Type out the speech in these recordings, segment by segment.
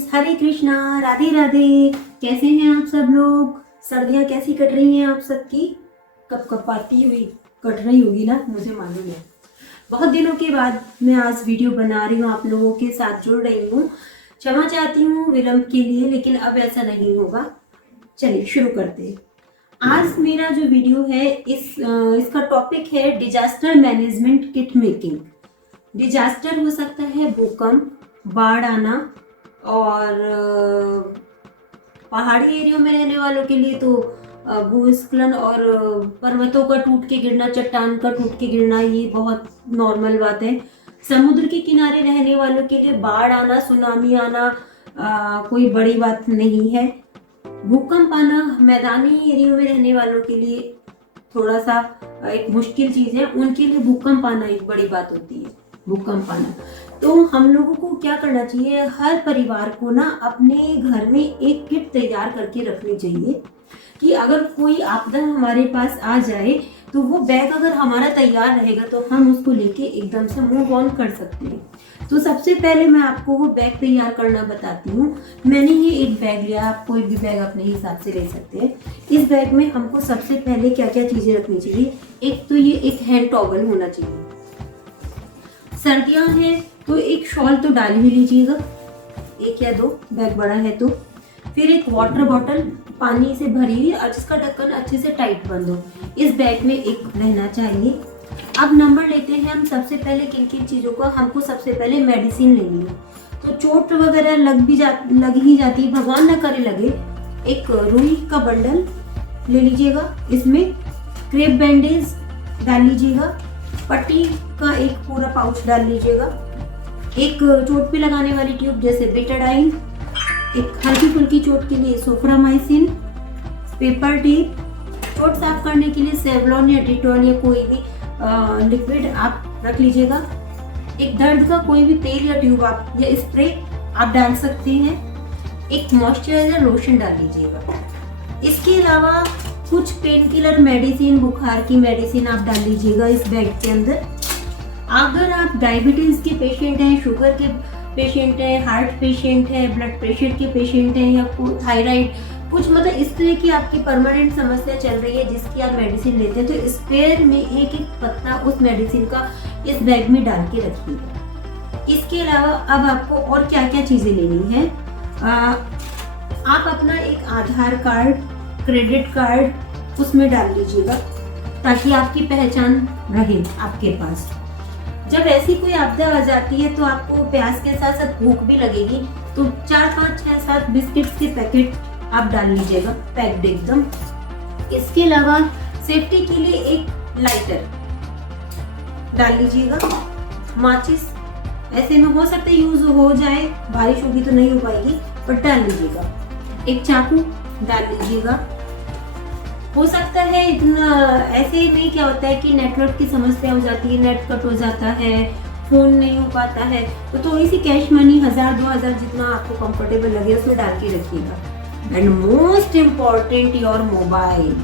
Friends, हरे कृष्णा, राधे राधे। कैसे हैं आप सब लोग? सर्दियाँ कैसी कट रही हैं आप सबकी? कप कपाती हुई कट रही होगी ना, मुझे मालूम है। बहुत दिनों के बाद मैं आज वीडियो बना रही हूँ, आप लोगों के साथ जुड़ रही हूँ। क्षमा चाहती हूँ विलंब के लिए, लेकिन अब ऐसा नहीं होगा। चलिए शुरू करते हैं। आज मेरा जो वीडियो है इसका टॉपिक है disaster management kit making. Disaster हो सकता है भूकंप, बाढ़ आना, और पहाड़ी एरिया में रहने वालों के लिए तो भूस्खलन और पर्वतों का टूट के गिरना, चट्टान का टूट के गिरना, ये बहुत नॉर्मल बात है। समुद्र के किनारे रहने वालों के लिए बाढ़ आना, सुनामी आना कोई बड़ी बात नहीं है। भूकंप आना मैदानी एरिया में रहने वालों के लिए थोड़ा सा एक मुश्किल चीज है, उनके लिए भूकंप आना एक बड़ी बात होती है। भूकंप आना तो हम लोगों को क्या करना चाहिए, हर परिवार को ना अपने घर में एक किट तैयार करके रखनी चाहिए कि अगर कोई आपदा हमारे पास आ जाए तो वो बैग अगर हमारा तैयार रहेगा तो हम उसको लेके एकदम से मूव ऑन कर सकते हैं। तो सबसे पहले मैं आपको वो बैग तैयार करना बताती हूँ। मैंने ये एक बैग लिया, आप कोई भी बैग अपने हिसाब से ले सकते हैं। इस बैग में हमको सबसे पहले क्या क्या चीजें रखनी चाहिए, एक तो ये एक हैंड टॉवल होना चाहिए। सर्दियां हैं तो एक शॉल तो डाल ही लीजिएगा, एक या दो, बैग बड़ा है तो। फिर एक वाटर बॉटल पानी से भरी हुई और जिसका ढक्कन अच्छे से टाइट बंद हो, इस बैग में एक रहना चाहिए। अब नंबर लेते हैं हम सबसे पहले किन किन चीज़ों का। हमको सबसे पहले मेडिसिन लेनी है, तो चोट वगैरह लग ही जाती है, भगवान न करे लगे। एक रुई का बंडल ले लीजिएगा, इसमें क्रेप बैंडेज डाल लीजिएगा, पट्टी का एक पूरा पाउच डाल लीजिएगा, एक चोट पे लगाने वाली ट्यूब जैसे बेटाडाइन, एक हल्की फुल्की चोट के लिए सोफ्रामाइसिन, पेपर टेप, चोट साफ करने के लिए सेवलॉन या डेटॉल या कोई भी लिक्विड आप रख लीजिएगा, एक दर्द का कोई भी तेल या ट्यूब आप या स्प्रे आप डाल सकते हैं, एक मॉइस्चराइजर लोशन डाल लीजिएगा। इसके अलावा कुछ पेन किलर मेडिसिन, बुखार की मेडिसिन आप डाल लीजिएगा इस बैग के अंदर। अगर आप डायबिटीज के पेशेंट हैं, शुगर के पेशेंट हैं, हार्ट पेशेंट है, ब्लड प्रेशर के पेशेंट हैं, या थायराइड, कुछ मतलब इस तरह की आपकी परमानेंट समस्या चल रही है जिसकी आप मेडिसिन लेते हैं, तो स्पेयर में एक एक पत्ता उस मेडिसिन का इस बैग में डाल के रखिएगा। इसके अलावा अब आपको और क्या क्या चीजें लेनी है, आप अपना एक आधार कार्ड, क्रेडिट कार्ड उसमें डाल लीजिएगा ताकि आपकी पहचान रहे आपके पास। जब ऐसी कोई आपदा आ जाती है तो आपको प्यास के साथ साथ भूख भी लगेगी, तो 4 5 6 7 बिस्किट्स के पैकेट आप डाल लीजिएगा, पैक्ड एकदम। इसके अलावा सेफ्टी के लिए एक लाइटर डाल लीजिएगा, माचिस ऐसे में हो सकता है यूज हो जाए, बारिश होगी तो नहीं हो पाएगी, पर डाल लीजिएगा, एक चाकू डाल लीजिएगा। हो सकता है इतना ऐसे में क्या होता है कि नेटवर्क की समस्या हो जाती है, नेट कट हो जाता है, फोन नहीं हो पाता है, तो थोड़ी सी कैश मनी 1000-2000 जितना आपको कंफर्टेबल लगे उसमें डाल के रखिएगा। And most important, your mobile.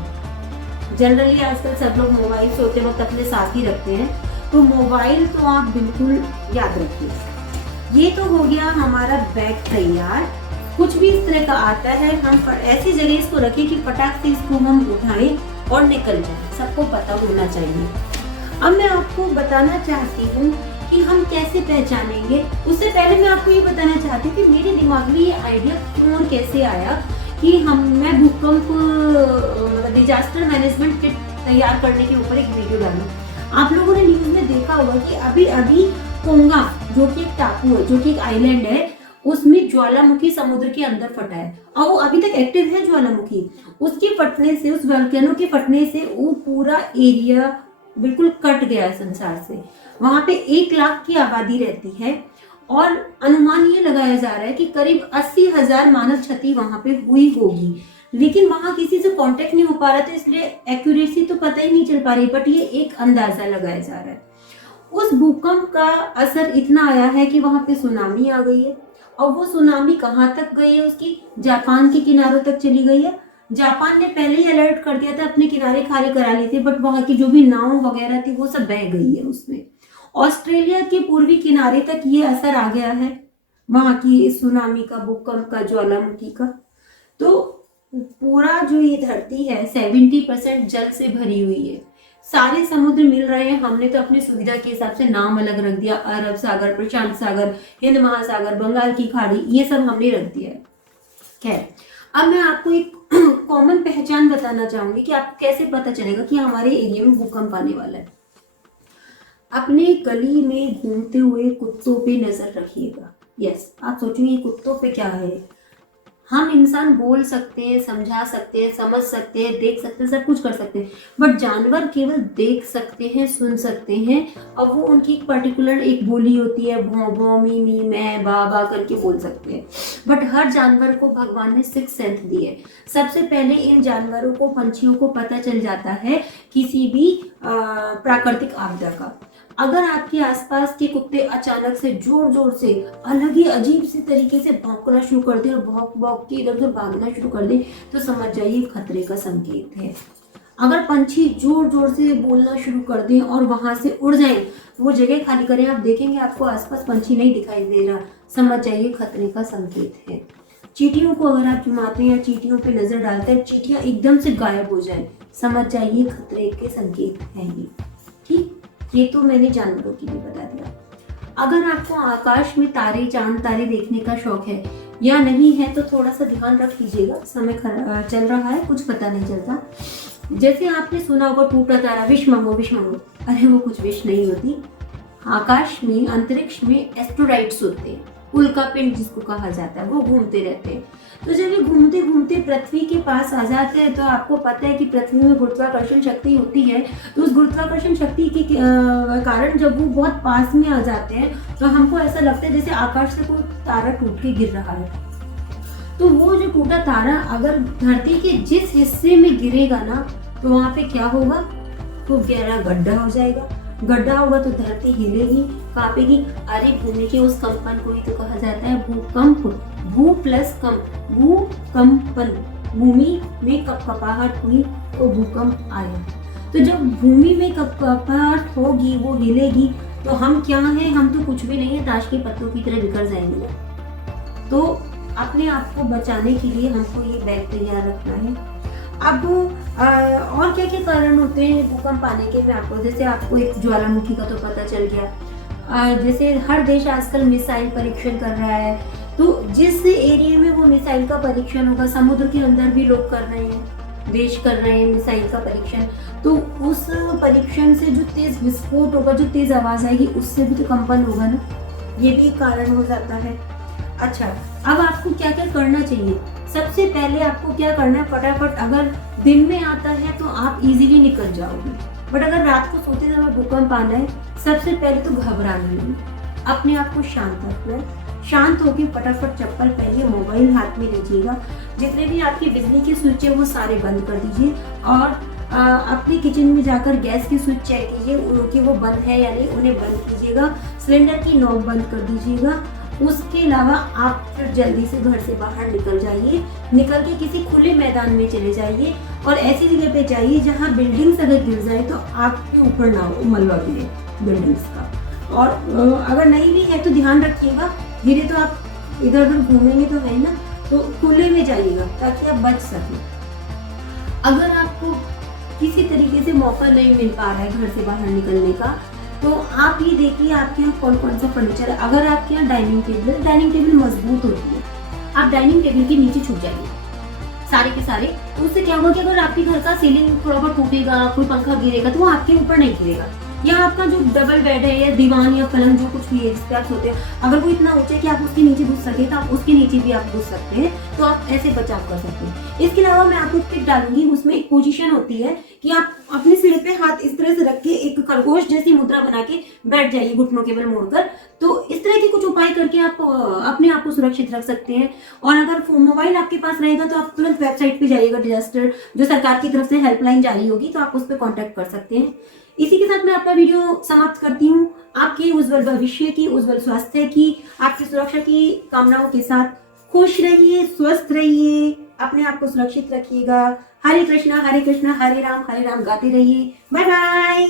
Generally आजकल सब लोग मोबाइल सोते वक्त अपने साथ ही रखते हैं, तो मोबाइल तो आप बिल्कुल याद रखिए। ये तो हो गया हमारा बैग तैयार। कुछ भी इस तरह का आता है, हम ऐसी जगह इसको रखें कि फटाक से इसको हम उठाएं और निकल जाएं, सबको पता होना चाहिए। अब मैं आपको बताना चाहती हूँ कि हम कैसे पहचानेंगे। उससे पहले मैं आपको ये बताना चाहती हूँ कि मेरे दिमाग में ये आइडिया क्यों और कैसे आया कि मैं भूकंप डिजास्टर मैनेजमेंट किट तैयार करने के ऊपर एक वीडियो डालूं। आप लोगों ने न्यूज में देखा होगा कि अभी अभी कोंगा, जो कि एक टापू है, जो कि एक आइलैंड है, उसमें ज्वालामुखी समुद्र के अंदर फटा है और वो अभी तक एक्टिव है ज्वालामुखी। उसके फटने से, उस वोल्केनो के फटने से वो पूरा एरिया बिल्कुल कट गया है संसार से। वहां पे 1 लाख की आबादी रहती है और अनुमान ये लगाया जा रहा है कि करीब 80,000 मानव क्षति वहां पे हुई होगी, लेकिन वहां किसी से कांटेक्ट नहीं हो पा रहा था, इसलिए एक्यूरेसी तो पता ही नहीं चल पा रही, बट ये एक अंदाजा लगाया जा रहा है। उस भूकंप का असर इतना आया है कि वहां पे सुनामी आ गई है, और वो सुनामी कहाँ तक गई है, उसकी जापान के किनारों तक चली गई है। जापान ने पहले ही अलर्ट कर दिया था, अपने किनारे खाली करा लिए थे, बट वहां की जो भी नाव वगैरह थी वो सब बह गई है उसमें। ऑस्ट्रेलिया के पूर्वी किनारे तक ये असर आ गया है, वहां की सुनामी का, भूकंप का, ज्वालामुखी का। तो पूरा जो ये धरती है 70% जल से भरी हुई है। सारे समुद्र मिल रहे हैं, हमने तो अपनी सुविधा के हिसाब से नाम अलग रख दिया, अरब सागर, प्रशांत सागर, हिंद महासागर, बंगाल की खाड़ी, ये सब हमने रख दिया है। खैर, अब मैं आपको एक कॉमन पहचान बताना चाहूंगी कि आपको कैसे पता चलेगा कि हमारे एरिया में भूकंप आने वाला है। अपने गली में घूमते हुए कुत्तों पे नजर रखिएगा। यस, आप सोचिए ये कुत्तों पे क्या है। हम इंसान बोल सकते हैं, समझा सकते हैं, समझ सकते हैं, देख सकते हैं, सब कुछ कर सकते हैं, बट जानवर केवल देख सकते हैं, सुन सकते हैं, और वो उनकी एक पर्टिकुलर एक बोली होती है, भौ भौ, मी मी, मैं, बा बा करके बोल सकते हैं। बट हर जानवर को भगवान ने सिक्स सेंस दी है। सबसे पहले इन जानवरों को, पंछियों को पता चल जाता है किसी भी प्राकृतिक आपदा का। अगर आपके आसपास के कुत्ते अचानक से जोर जोर से अलग ही अजीब सी तरीके से भौंकना शुरू कर दे और भौंक भौंक के इधर उधर भागना शुरू कर दे, तो समझ जाइए खतरे का संकेत है। अगर पंछी जोर जोर से बोलना शुरू कर दें और वहां से उड़ जाएं, वो जगह खाली करें, आप देखेंगे आपको आसपास पंछी नहीं दिखाई दे रहा, समझ जाइए खतरे का संकेत है। चींटियों को अगर आप जुमाते हैं या चींटियों पे नजर डालते हैं, चींटियां एकदम से गायब हो जाए, समझ जाइए खतरे के संकेत हैं ये। ठीक, ये तो मैंने जानवरों की भी बता दिया। अगर आपको आकाश में तारे, चांद तारे देखने का शौक है या नहीं है, तो थोड़ा सा ध्यान रख लीजिएगा। समय चल रहा है, कुछ पता नहीं चलता। जैसे आपने सुना होगा टूटा तारा विश मांगो विश मांगो, अरे वो कुछ विश नहीं होती। आकाश में, अंतरिक्ष में एस्ट्रोइड्स होते हैं, उल्का पिंड जिसको कहा जाता है, वो घूमते रहते हैं। तो जब ये घूमते घूमते पृथ्वी के पास आ जाते हैं, तो आपको पता है कि पृथ्वी में गुरुत्वाकर्षण शक्ति होती है। तो उस गुरुत्वाकर्षण शक्ति के कारण जब वो बहुत पास में आ जाते हैं, तो हमको ऐसा लगता है जैसे आकाश से कोई तारा टूट के गिर रहा है। तो वो जो टूटा तारा अगर धरती के जिस हिस्से में गिरेगा ना, तो वहां पे क्या होगा, तो गहरा गड्ढा हो जाएगा। गड्ढा होगा तो धरती हिलेगी, कांपेगी। अरे भूमि के उस कंपन को ही तो कहा जाता है भूकंप। भू प्लस कंप, भूकंपन। भूमि में कपकपाहट हुई तो भूकंप आया। तो जब भूमि में कपकपाहट होगी, वो हिलेगी, तो हम क्या हैं, हम तो कुछ भी नहीं है, ताश के पत्तों की तरह बिखर जाएंगे ना। तो अपने आप को बचाने के लिए हमको ये बैग तैयार रखना है। अब और क्या क्या कारण होते हैं भूकंप आने के, मैं आपको, जैसे आपको एक ज्वालामुखी का तो पता चल गया। जैसे हर देश आजकल मिसाइल परीक्षण कर रहा है, तो जिस एरिया में वो मिसाइल का परीक्षण होगा, समुद्र के अंदर भी लोग कर रहे हैं, देश कर रहे हैं मिसाइल का परीक्षण, तो उस परीक्षण से जो तेज विस्फोट होगा, जो तेज आवाज आएगी, उससे भी तो कंपन होगा ना, ये भी कारण हो जाता है। अच्छा, अब आपको क्या क्या करना चाहिए। सबसे पहले आपको क्या करना है, फटाफट, अगर दिन में आता है तो आप इजीली निकल जाओगे, बट अगर रात को सोते समय भूकंप आना है, सबसे पहले तो घबराना नहीं, अपने आप को शांत रखना है। शांत होकर फटाफट चप्पल पहनिए, मोबाइल हाथ में लीजिएगा, जितने भी आपकी बिजली के स्विच है वो सारे बंद कर दीजिए, और अपने किचन में जाकर गैस की स्विच चेक कीजिए कि वो बंद है या नहीं, उन्हें बंद कीजिएगा। सिलेंडर की नॉब बंद कर दीजिएगा। उसके अलावा आप फिर जल्दी से घर से बाहर निकल जाइए, निकल के किसी खुले मैदान में चले जाइए, और ऐसी जगह पे जाइए जहाँ बिल्डिंग्स अगर गिर जाए तो आपके ऊपर ना हो मलबा गिरे बिल्डिंग्स का। और अगर नहीं भी है तो ध्यान रखिएगा, गिरे तो आप इधर उधर घूमेंगे तो है ना, तो खुले में जाइएगा ताकि आप बच सकें। अगर आपको किसी तरीके से मौका नहीं मिल पा रहा है घर से बाहर निकलने का, तो आप ये देखिए आपके यहाँ कौन कौन सा फर्नीचर है। अगर आपके यहाँ डाइनिंग टेबल मजबूत होती है, आप डाइनिंग टेबल के नीचे छुप जाइए सारे के सारे। तो उससे क्या होगा कि अगर आपके घर का सीलिंग थोड़ा बहुत टूटेगा, कोई पंखा गिरेगा, तो वो आपके ऊपर नहीं गिरेगा। या आपका जो डबल बेड है या दीवान या पलंग जो कुछ भी है जिस पे आप सोते हैं, अगर वो इतना ऊंचा है कि आप उसके नीचे घुस सके, तो आप उसके नीचे भी आप घुस सकते हैं, तो आप ऐसे बचाव कर सकते हैं। इसके अलावा मैं आपको पिक डालूंगी, उसमें एक पोजीशन होती है कि आप अपने सिर पे हाथ इस तरह से रख के एक खरगोश जैसी मुद्रा बना के बैठ जाइए, घुटनों के बल मोड़कर। तो इस तरह के कुछ उपाय करके आप अपने आप को सुरक्षित रख सकते हैं। और अगर मोबाइल आपके पास रहेगा तो आप तुरंत वेबसाइट पे जाइएगा, डिजास्टर जो सरकार की तरफ से हेल्पलाइन जारी होगी, तो आप उस पर कॉन्टेक्ट कर सकते हैं। इसी के साथ मैं अपना वीडियो समाप्त करती हूँ। आपके उज्जवल भविष्य की, उज्जवल स्वास्थ्य की, आपकी सुरक्षा की कामनाओं के साथ खुश रहिए, स्वस्थ रहिए, अपने आप को सुरक्षित रखिएगा। हरे कृष्णा हरे राम गाते रहिए। Bye bye.